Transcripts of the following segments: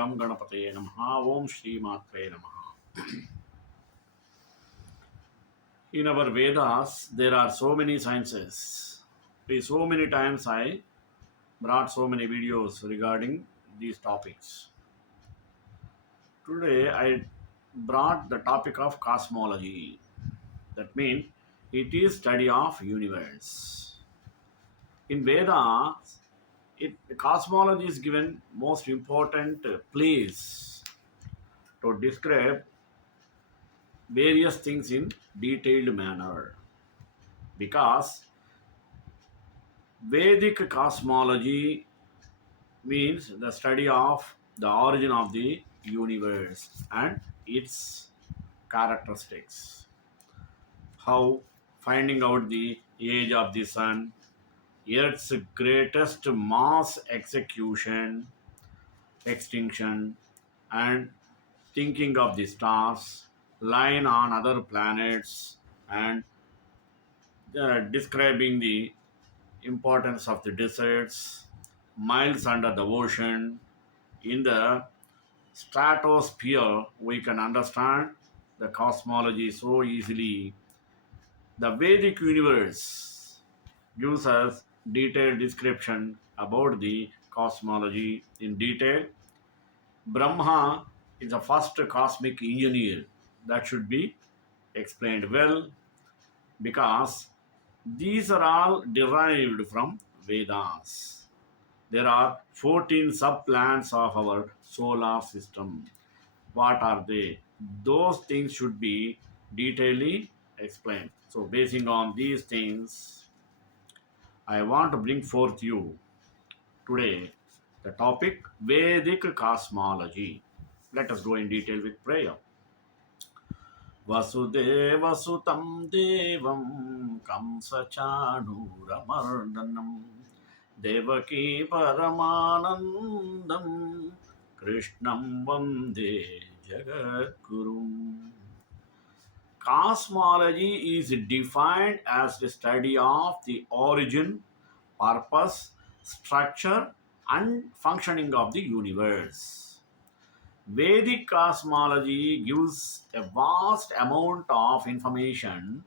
Gam Ganapataye Namaha. Om Shri Matre Namaha. In our Vedas, there are so many sciences. So many times I brought so many videos regarding these topics. Today I brought the topic of cosmology. That means it is study of universe. In Vedas, cosmology is given most important place to describe various things in detailed manner, because Vedic cosmology means the study of the origin of the universe and its characteristics, how finding out the age of the sun, earth's greatest mass extinction, and thinking of the stars, line on other planets, and describing the importance of the deserts, miles under the ocean. In the stratosphere, we can understand the cosmology so easily. The Vedic universe gives us detailed description about the cosmology in detail. Brahma is the first cosmic engineer. That should be explained well, because these are all derived from Vedas. There are 14 sub-planets of our solar system. What are they? Those things should be detailedly explained. So, basing on these things, I want to bring forth you today the topic Vedic Cosmology. Let us go in detail with prayer. Vasudeva Sutam Devam Kamsachanuramardanam Devaki Paramanandam Krishnam Vande Jagadgurum. Cosmology is defined as the study of the origin, purpose, structure, and functioning of the universe. Vedic cosmology gives a vast amount of information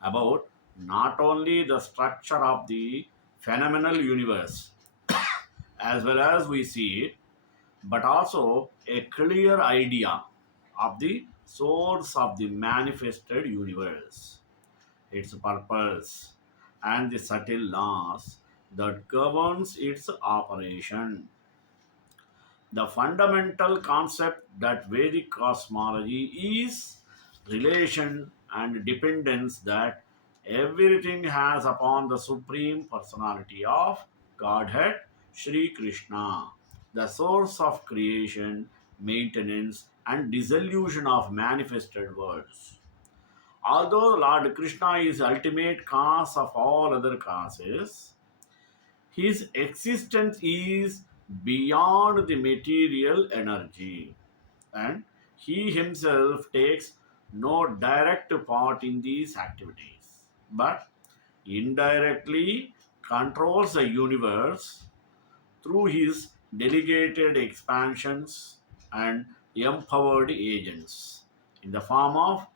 about not only the structure of the phenomenal universe as well as we see it, but also a clear idea of the source of the manifested universe, its purpose, and the subtle laws that governs its operation. The fundamental concept that Vedic cosmology is relation and dependence that everything has upon the Supreme Personality of Godhead, Sri Krishna, the source of creation, maintenance, and dissolution of manifested worlds. Although Lord Krishna is ultimate cause of all other causes, his existence is beyond the material energy, and he himself takes no direct part in these activities, but indirectly controls the universe through his delegated expansions and empowered agents in the form of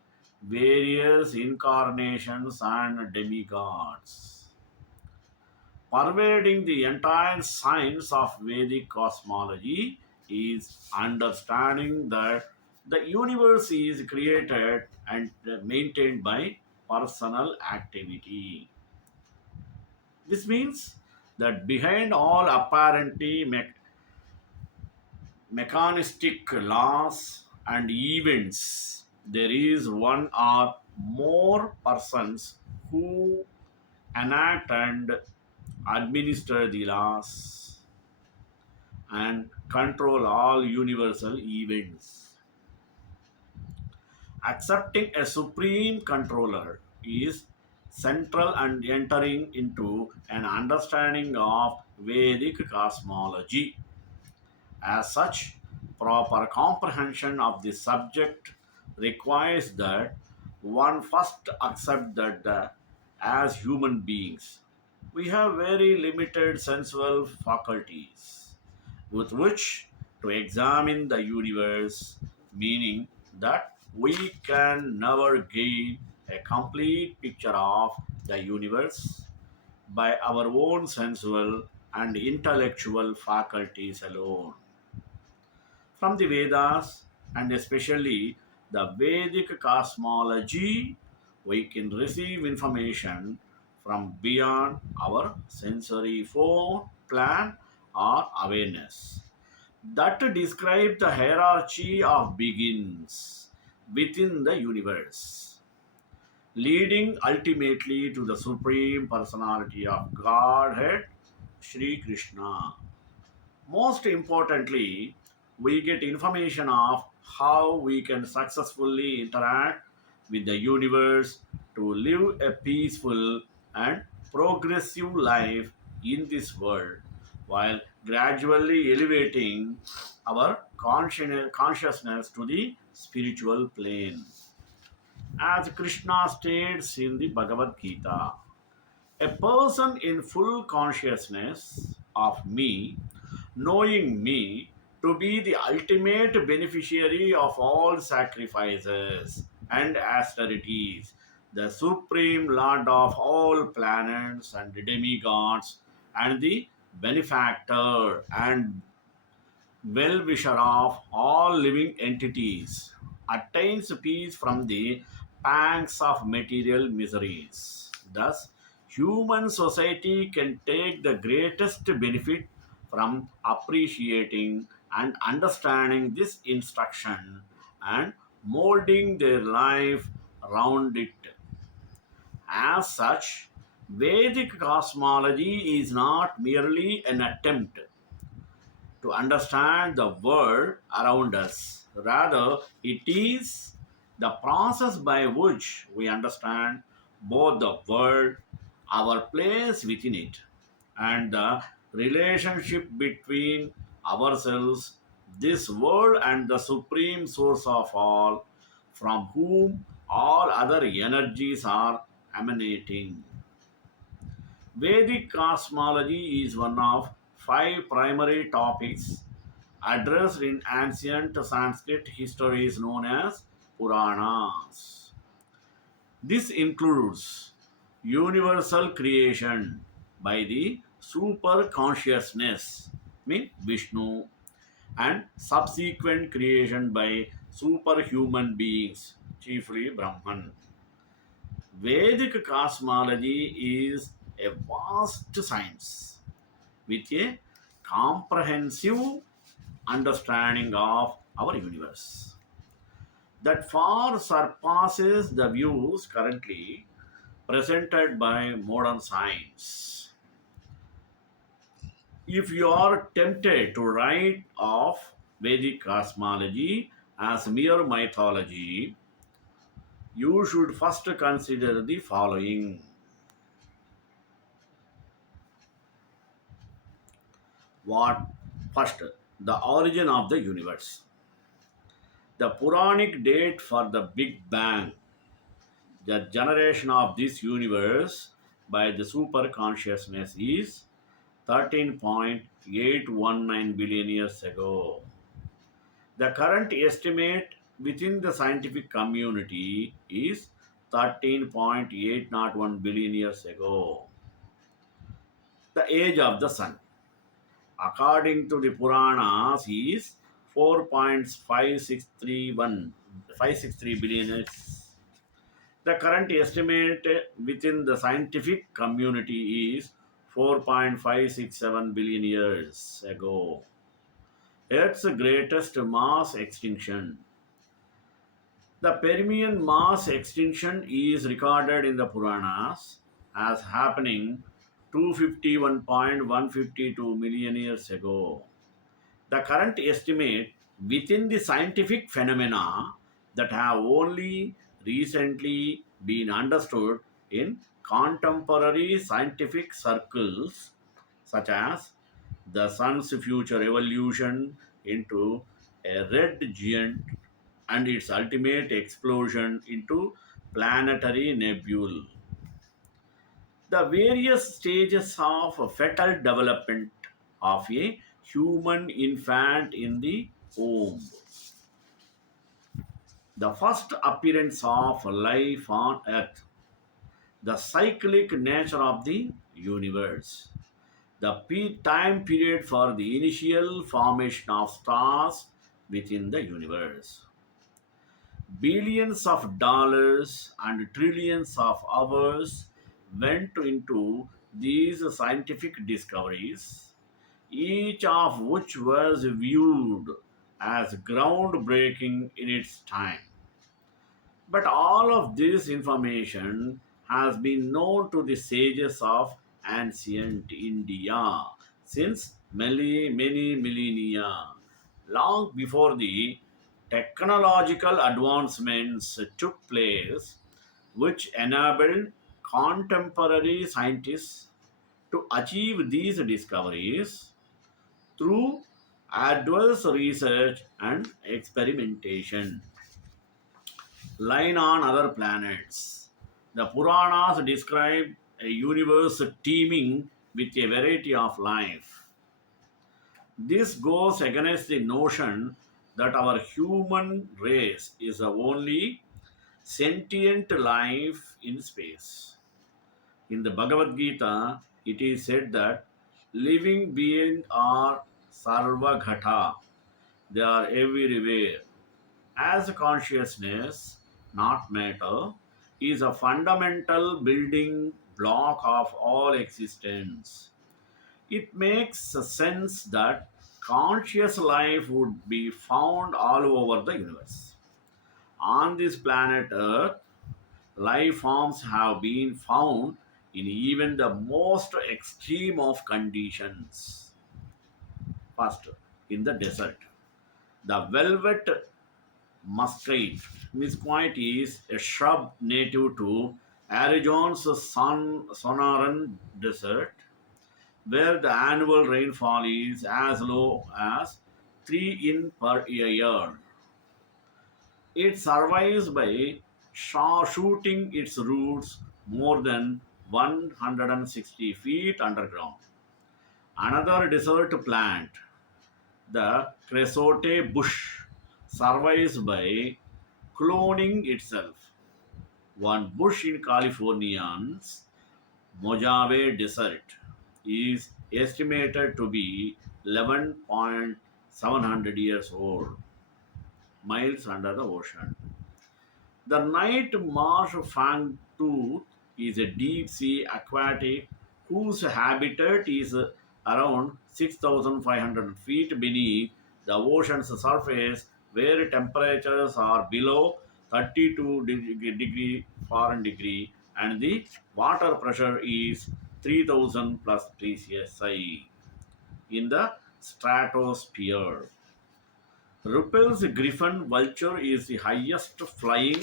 various incarnations and demigods. Pervading the entire science of Vedic cosmology is understanding that the universe is created and maintained by personal activity. This means that behind all apparently mechanistic laws and events, there is one or more persons who enact and administer the laws and control all universal events. Accepting a supreme controller is central and entering into an understanding of Vedic cosmology. As such, proper comprehension of the subject requires that one first accept that as human beings, we have very limited sensual faculties with which to examine the universe, meaning that we can never gain a complete picture of the universe by our own sensual and intellectual faculties alone. From the Vedas and especially the Vedic cosmology, we can receive information from beyond our sensory phone, plan, or awareness that describe the hierarchy of beings within the universe, leading ultimately to the supreme personality of Godhead, Sri Krishna. Most importantly, we get information of how we can successfully interact with the universe to live a peaceful and progressive life in this world while gradually elevating our consciousness to the spiritual plane. As Krishna states in the Bhagavad Gita, a person in full consciousness of me, knowing me to be the ultimate beneficiary of all sacrifices and austerities, the supreme lord of all planets and demigods, and the benefactor and well wisher of all living entities, attains peace from the pangs of material miseries. Thus, human society can take the greatest benefit from appreciating and understanding this instruction and molding their life around it. As such, Vedic cosmology is not merely an attempt to understand the world around us. Rather, it is the process by which we understand both the world, our place within it, and the relationship between ourselves, this world, and the supreme source of all, from whom all other energies are emanating. Vedic cosmology is one of five primary topics addressed in ancient Sanskrit histories known as Puranas. This includes universal creation by the superconsciousness, mean Vishnu, and subsequent creation by superhuman beings, chiefly Brahman. Vedic cosmology is a vast science with a comprehensive understanding of our universe that far surpasses the views currently presented by modern science. If you are tempted to write off Vedic cosmology as mere mythology, you should first consider the following. What? First, the origin of the universe. The Puranic date for the Big Bang, the generation of this universe by the super consciousness, is 13.819 billion years ago. The current estimate within the scientific community is 13.801 billion years ago. The age of the sun, according to the Puranas, is 4.5631 billion years. The current estimate within the scientific community is 4.567 billion years ago. Earth's greatest mass extinction. The Permian mass extinction is recorded in the Puranas as happening 251.152 million years ago. The current estimate within the scientific phenomena that have only recently been understood in contemporary scientific circles, such as the sun's future evolution into a red giant and its ultimate explosion into planetary nebulae. The various stages of fetal development of a human infant in the womb, the first appearance of life on earth, the cyclic nature of the universe, the time period for the initial formation of stars within the universe. Billions of dollars and trillions of hours went into these scientific discoveries, each of which was viewed as groundbreaking in its time. But all of this information has been known to the sages of ancient India since many millennia, long before the technological advancements took place, which enabled contemporary scientists to achieve these discoveries through adverse research and experimentation. Line on other planets. The Puranas describe a universe teeming with a variety of life. This goes against the notion that our human race is the only sentient life in space. In the Bhagavad Gita, it is said that living beings are sarvagata, they are everywhere. As consciousness, not matter, is a fundamental building block of all existence. It makes sense that conscious life would be found all over the universe. On this planet Earth, life forms have been found in even the most extreme of conditions. First, in the desert. The velvet muscite. Musquite is a shrub native to Arizona's Sonoran Desert, where the annual rainfall is as low as 3 in per year. It survives by shooting its roots more than 160 feet underground. Another desert plant, the creosote bush, survives by cloning itself. One bush in California's Mojave Desert is estimated to be 11,700 years old, miles under the ocean. The night marsh fangtooth is a deep sea aquatic whose habitat is around 6,500 feet beneath the ocean's surface, where temperatures are below 32 degree Fahrenheit and the water pressure is 3000 plus psi in the stratosphere. Ruppel's griffon vulture is the highest flying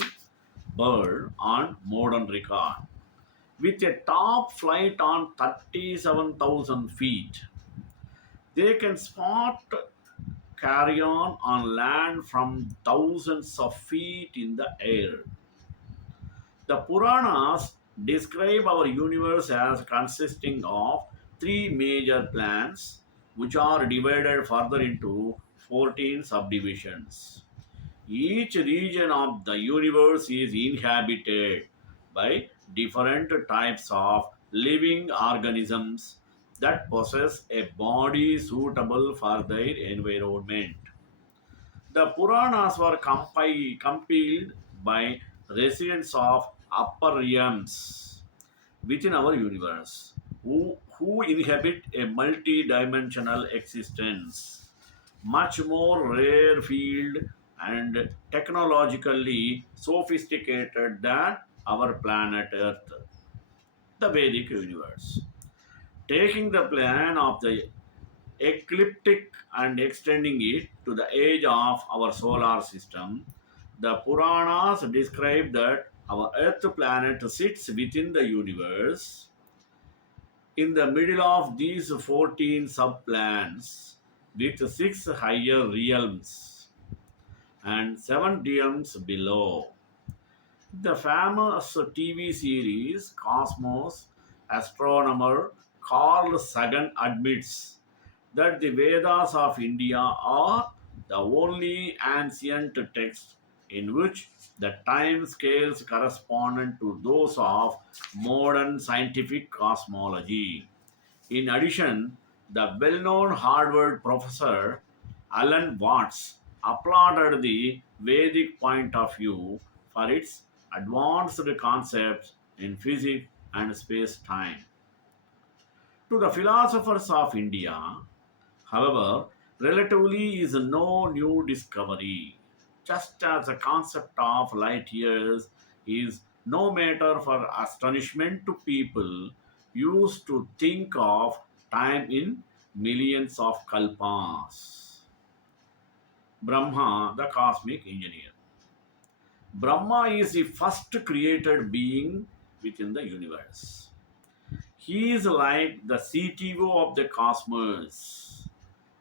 bird on modern record, with a top flight on 37,000 feet. They can spot carrion on land from thousands of feet in the air. The Puranas describe our universe as consisting of three major planets, which are divided further into 14 subdivisions. Each region of the universe is inhabited by different types of living organisms that possess a body suitable for their environment. The Puranas were compiled by residents of upper realms within our universe who inhabit a multi-dimensional existence, much more rare field and technologically sophisticated than our planet Earth, the Vedic universe. Taking the plan of the ecliptic and extending it to the edge of our solar system, the Puranas describe that our Earth planet sits within the universe in the middle of these 14 subplans with six higher realms and seven realms below. The famous TV series Cosmos astronomer Carl Sagan admits that the Vedas of India are the only ancient texts in which the time scales correspond to those of modern scientific cosmology. In addition, the well known Harvard professor Alan Watts applauded the Vedic point of view for its advanced concepts in physics and space time. To the philosophers of India, however, relatively is no new discovery, just as the concept of light years is no matter for astonishment to people used to think of time in millions of kalpas. Brahma, the cosmic engineer. Brahma is the first created being within the universe. He is like the CTO of the cosmos,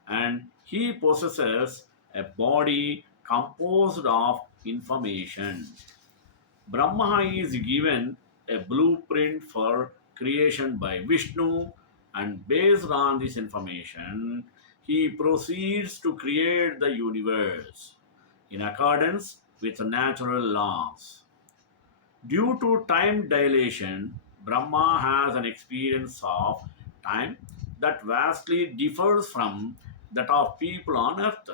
and he possesses a body composed of information. Brahma is given a blueprint for creation by Vishnu, and based on this information, he proceeds to create the universe in accordance with natural laws. Due to time dilation, Brahma has an experience of time that vastly differs from that of people on earth.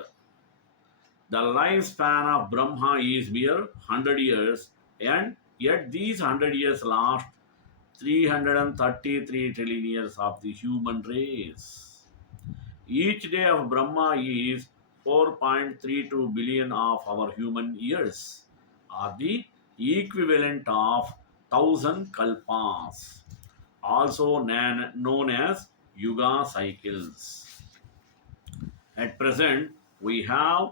The lifespan of Brahma is mere 100 years, and yet these 100 years last 333 trillion years of the human race. Each day of Brahma is 4.32 billion of our human years, or the equivalent of 1000 kalpas, also known as yuga cycles. At present, we have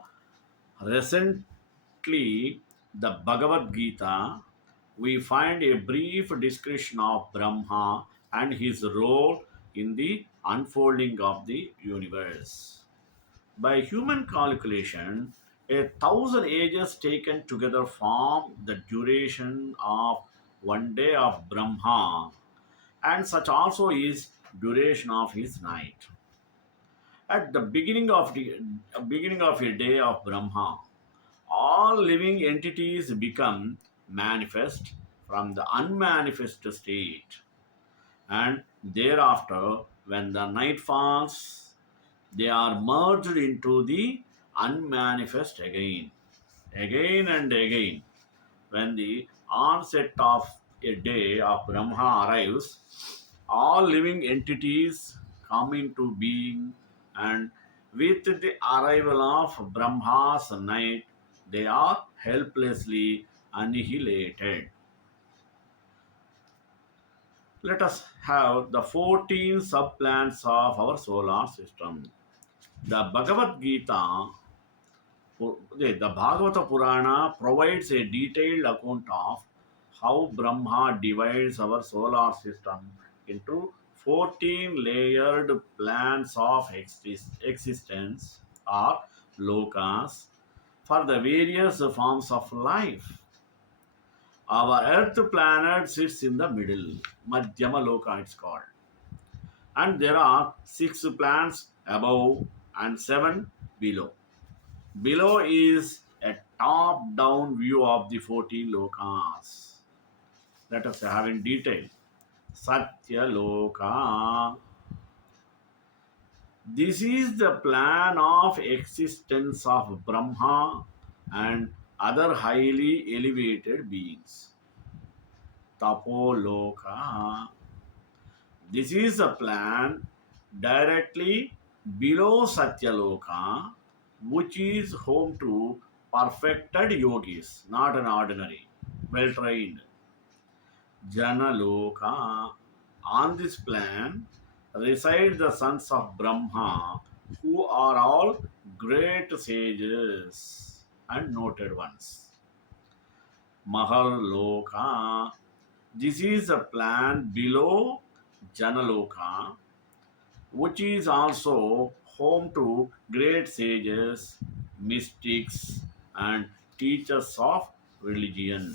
recently the Bhagavad Gita. We find a brief description of Brahma and his role in the unfolding of the universe. By human calculation, 1,000 ages taken together form the duration of one day of Brahma, and such also is duration of his night. At the beginning of a day of Brahma, all living entities become manifest from the unmanifest state, and thereafter, when the night falls, they are merged into the unmanifest again and again. When the onset of a day of Brahma arrives, all living entities come into being, and with the arrival of Brahma's night, they are helplessly annihilated. Let us have the 14 subplants of our solar system. The Bhagavad Gita, the Bhagavata Purana provides a detailed account of how Brahma divides our solar system into 14 layered plans of existence or lokas for the various forms of life. Our Earth planet sits in the middle, Madhyama Loka it's called. And there are 6 planets above and 7 below. Below is a top down view of the 14 lokas. Let us have in detail. Satya Loka. This is the plan of existence of Brahma and other highly elevated beings. Tapoloka. This is a plan directly below Satyaloka, which is home to perfected yogis, not an ordinary, well trained. Janaloka. On this plan reside the sons of Brahma, who are all great sages and noted ones. Maharloka. This is a plan below Janaloka, which is also home to great sages, mystics, and teachers of religion.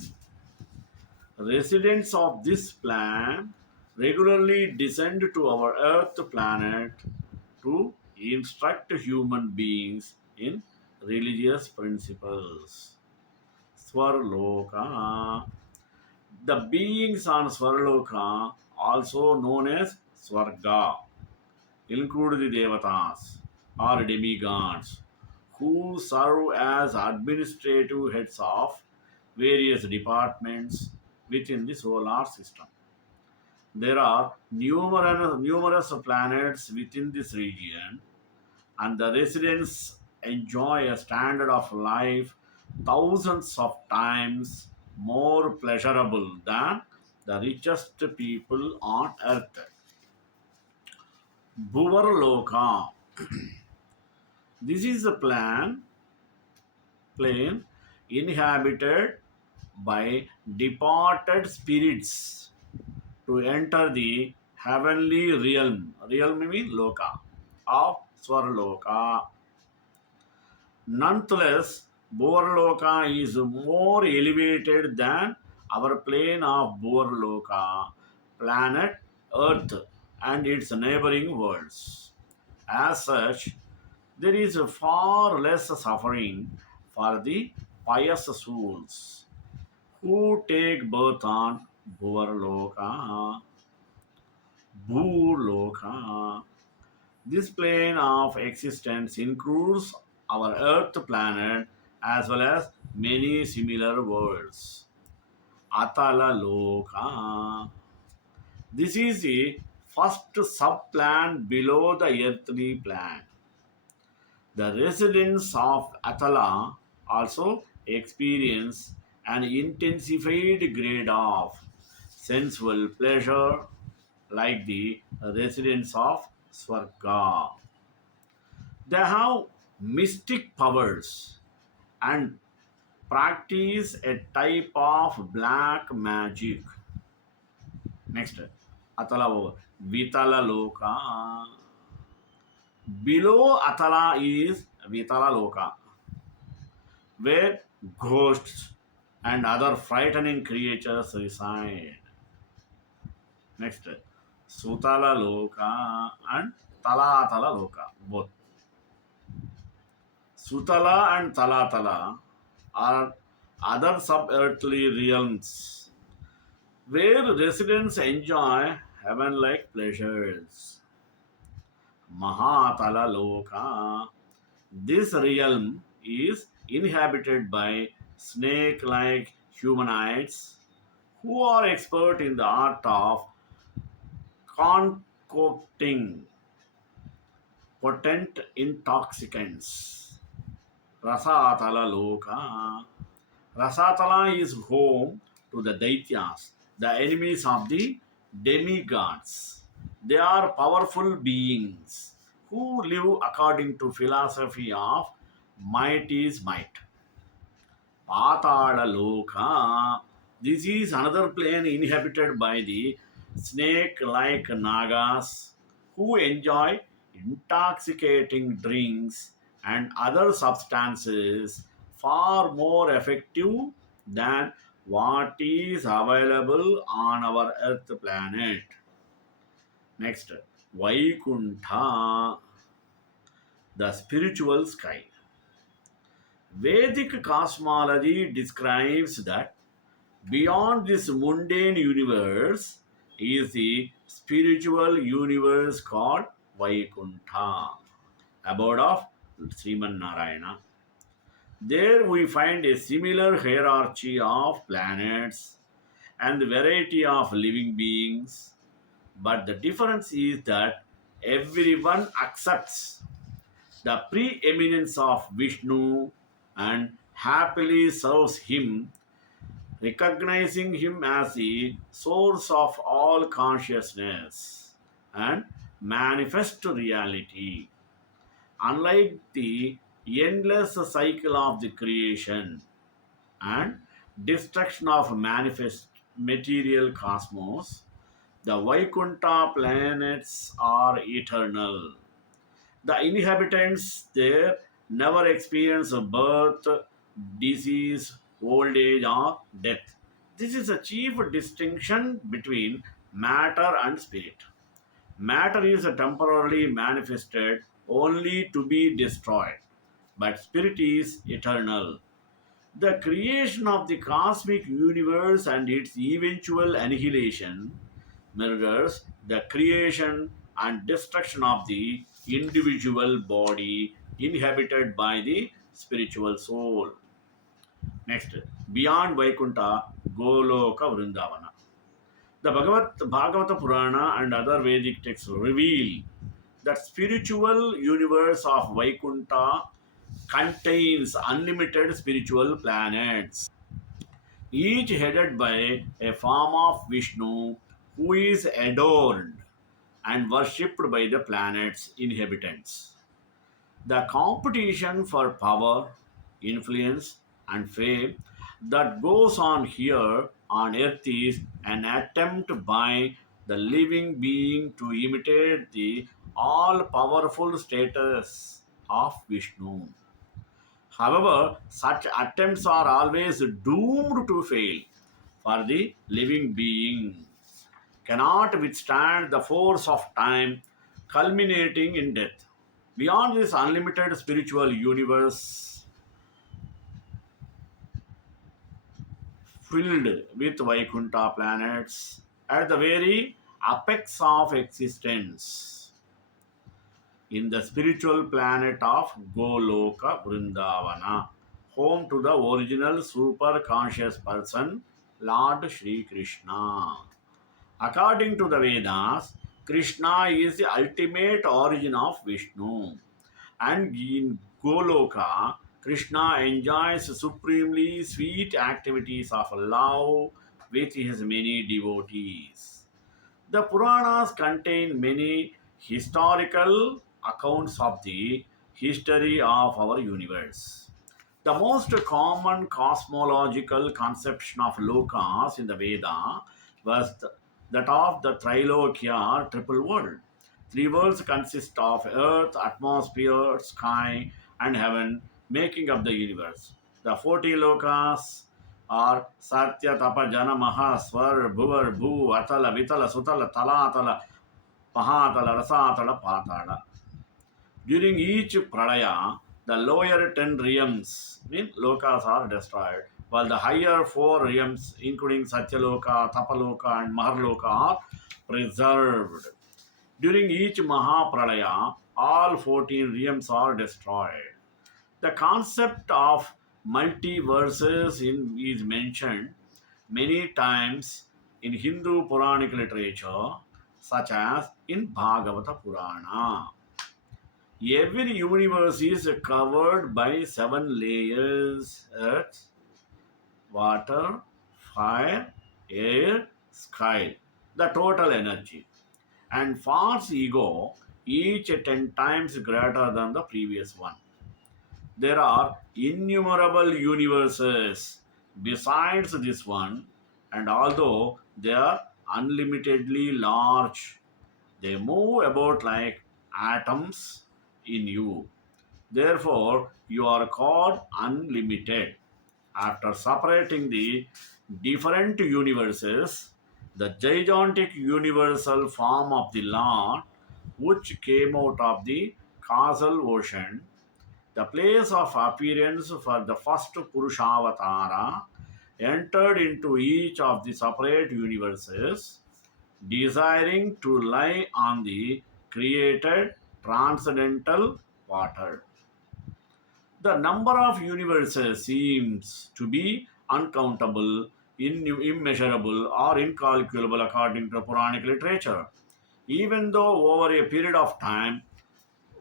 Residents of this plan regularly descend to our Earth planet to instruct human beings in religious principles. Swarloka. The beings on Swarloka, also known as Swarga, include the Devatas or demigods who serve as administrative heads of various departments within the solar system. There are numerous planets within this region, and the residents enjoy a standard of life thousands of times more pleasurable than the richest people on earth. Bhuvarloka. This is a plane inhabited by departed spirits to enter the heavenly realm. Realm means loka of Swarloka. Nonetheless, Borloka is more elevated than our plane of Borloka, planet Earth, and its neighboring worlds. As such, there is far less suffering for the pious souls who take birth on Bhuvarloka. Bhuloka. This plane of existence includes our Earth planet as well as many similar worlds. Atala Loka. This is the first subplan below the earthly plan. The residents of Atala also experience an intensified grade of sensual pleasure like the residents of Swarga. They have mystic powers and practice a type of black magic. Next, Atala over. Vitala Loka. Below Atala is Vitala Loka, where ghosts and other frightening creatures reside. Next, Sutala Loka and Talatala Loka, both. Sutala and Talatala are other subearthly realms where residents enjoy heaven-like pleasures. Mahatala Loka. This realm is inhabited by snake-like humanoids who are expert in the art of concocting potent intoxicants. Rasatala Loka. Rasatala is home to the Daityas, the enemies of the demigods. They are powerful beings who live according to philosophy of might is might. Patala Loka. This is another plane inhabited by the snake-like Nagas who enjoy intoxicating drinks and other substances far more effective than what is available on our Earth planet. Next, Vaikuntha, the spiritual sky. Vedic cosmology describes that beyond this mundane universe is the spiritual universe called Vaikuntha, abode of Sriman Narayana. There we find a similar hierarchy of planets and variety of living beings, but the difference is that everyone accepts the preeminence of Vishnu and happily serves him, recognizing him as the source of all consciousness and manifest reality. Unlike the endless cycle of the creation and destruction of manifest material cosmos, the Vaikuntha planets are eternal. The inhabitants there never experience birth, disease, old age, or death. This is a chief distinction between matter and spirit. Matter is temporarily manifested only to be destroyed, but spirit is eternal. The creation of the cosmic universe and its eventual annihilation mirrors the creation and destruction of the individual body inhabited by the spiritual soul. Next, beyond Vaikuntha, Goloka Vrindavana. The Bhagavata Purana and other Vedic texts reveal that spiritual universe of Vaikuntha contains unlimited spiritual planets, each headed by a form of Vishnu who is adored and worshipped by the planet's inhabitants. The competition for power, influence, and fame that goes on here on earth is an attempt by the living being to imitate the all powerful status of Vishnu. However, such attempts are always doomed to fail, for the living being cannot withstand the force of time culminating in death. Beyond this unlimited spiritual universe filled with Vaikuntha planets, at the very apex of existence, in the spiritual planet of Goloka Vrindavana, home to the original super conscious person, Lord Sri Krishna. According to the Vedas, Krishna is the ultimate origin of Vishnu. And in Goloka, Krishna enjoys supremely sweet activities of love with his many devotees. The Puranas contain many historical accounts of the history of our universe. The most common cosmological conception of lokas in the Veda was that of the Trilokya or triple world. Three worlds consist of earth, atmosphere, sky, and heaven, making up the universe. The 40 lokas are Satya, Tapa, Jana, Maha, Swar, Bhuvar, Bhu, Atala, Vitala, Sutala, Talatala, Pahatala, Rasatala, Patala. During each pralaya, the lower 10 realms, mean lokas, are destroyed, while the higher 4 realms, including Satyaloka, Tapaloka, and Maharloka, are preserved. During each Mahapralaya, all 14 realms are destroyed. The concept of multiverses is mentioned many times in Hindu Puranic literature, such as in Bhagavata Purana. Every universe is covered by 7 layers: earth, water, fire, air, sky, the total energy, and false ego, each 10 times greater than the previous one. There are innumerable universes besides this one, and although they are unlimitedly large, they move about like atoms in you. Therefore, you are called unlimited. After separating the different universes, the gigantic universal form of the Lord, which came out of the causal ocean, the place of appearance for the first Purushavatara, entered into each of the separate universes, desiring to lie on the created transcendental water. The number of universes seems to be uncountable, immeasurable, or incalculable according to Puranic literature. Even though over a period of time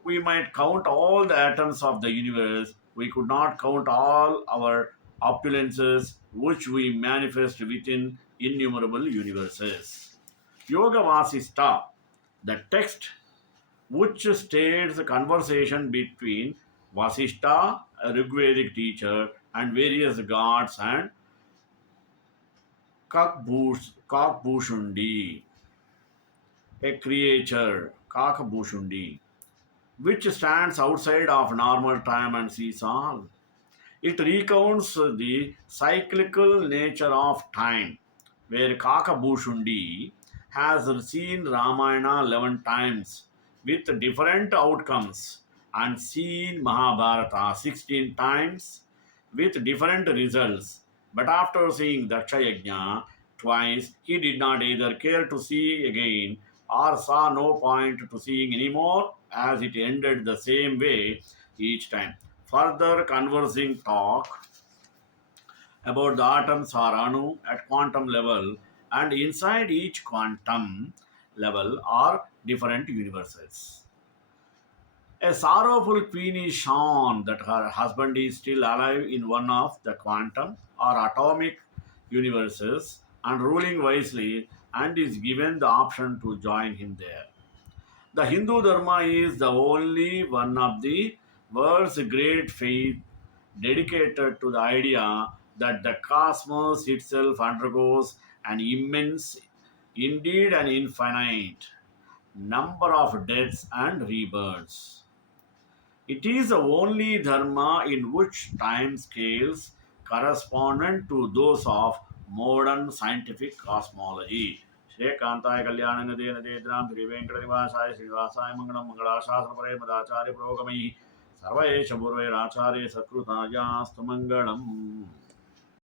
we might count all the atoms of the universe, we could not count all our opulences which we manifest within innumerable universes. Yoga Vasista, the text which states the conversation between Vasishta, a Rigvedic teacher, and various gods, and Kakbhushundi, a creature, Kakabhushundi, which stands outside of normal time and sees all. It recounts the cyclical nature of time, where Kakabhushundi has seen Ramayana 11 times with different outcomes and seen Mahabharata 16 times with different results. But after seeing Dakshayajna twice, he did not either care to see again or saw no point to seeing anymore, as it ended the same way each time. Further conversing talk about the atoms or anu at quantum level, and inside each quantum level are different universes. A sorrowful queen is shown that her husband is still alive in one of the quantum or atomic universes and ruling wisely, and is given the option to join him there. The Hindu Dharma is the only one of the world's great faith dedicated to the idea that the cosmos itself undergoes an immense, indeed an infinite, number of deaths and rebirths. It is the only dharma in which time scales correspondent to those of modern scientific cosmology. Shrekantai Kalyananade Nadedram Sri Venkatanivasaయ Srinivasaయ Mangalam Mangalasasana Madacharya Purogamai Sarvesha Purve Acharya Satkrutayastu Mangalam.